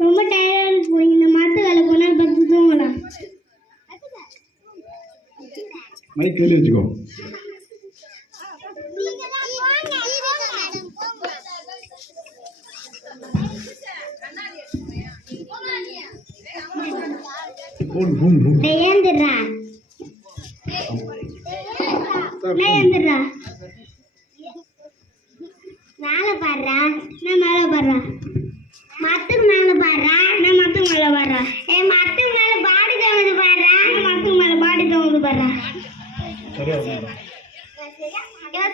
ரொம்ப டயர்டாக போய் இந்த மாற்று வேலை போனால் பத்து தூங்கலாம். மைக் கையில் வச்சுக்கோ. ஏந்திரா மேலே பாடுறா, நான் மேலே பாடுறா, மத்துக்கு மேலே பாடுறா, நான் மத்துக்கு மேலே பாடுறா, மத்துக்கு மேலே பாடி தவந்து பாடுறா, மத்துக்கு மேலே பாடி தவந்து பாடுறா.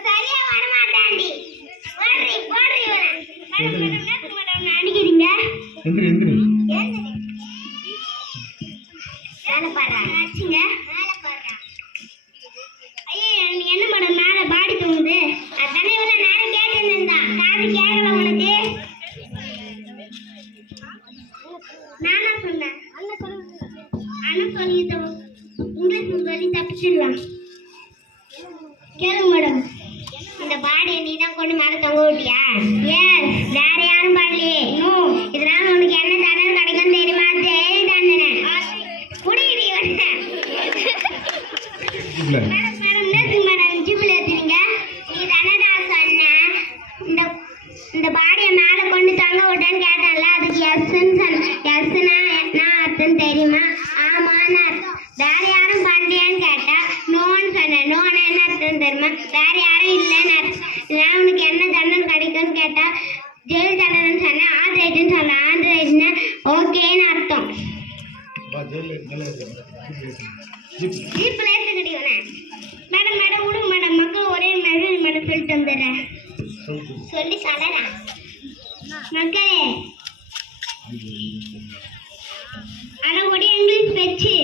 சரியா வரமாட்டாண்டி. அடிக்கிறீங்க மேலே பாடுறா, ஆச்சுங்க மேலே பாடுறா. ஐயோ என்ன மேடம் மேலே பாடி தூங்குது? அதானே இவ்வளோ நேரம் கேட்டுருந்தா காது கேட்கல உனக்கு? நானா சொன்னேன் அண்ணன் சொல்லி இங்கிலீஷ் சொல்லி தப்பிச்சிடலாம். கேளுங்க மேடம், இந்த பாடியை நீ தான் கொண்டு மேலே தொங்க விட்டியா? ஏன் வேற யாரும் பாடலையே? இதனால உனக்கு என்ன தண்டனை கிடைக்கும் தெரியுமா? ஜெயில் தண்டனை. புரியுது மேடம் மேடம் மேடம் ஜிப்பில் ஏற்றுவீங்க. நீ தானடா சொன்ன இந்த பாடியை மேலே கொண்டு தொங்க விட்டேன்னு கேட்டல, அதுக்கு எஸ்ன்னு சொன்ன. எஸ்னா என்ன அர்த்தம் தெரியுமா? ஆமான்னு அர்த்தம். வேற யாரும் பண்ணலையான்னு கேட்டா நோன்னு சொன்னேன். நோன்னு என்ன அர்த்தம் தெரியுமா? வேற யாரும் இல்லைன்னு அர்த்தம். இதனால உனக்கு என்ன தண்டனை கிடைக்கும்னு கேட்டா ஜெயில் தண்டனைன்னு சொன்னேன். ஆண்ட்ராய்டுன்னு சொன்னேன். ஆண்ட்ராய்டுன்னு ஓகேன்னு அர்த்தம். ஜீப்பில் ஏற்றுக்கிட்டீங்கண்ணே. மேடம் மேடம் விடுங்க மேடம், மக்கள் ஒரே மெசேஜ் மேடம் சொல்லிட்டு வந்துடுறேன். சொல்லி சொல்லுறேன் மக்களே. ஆனால் ஒரே இங்கிலீஷ் வச்சு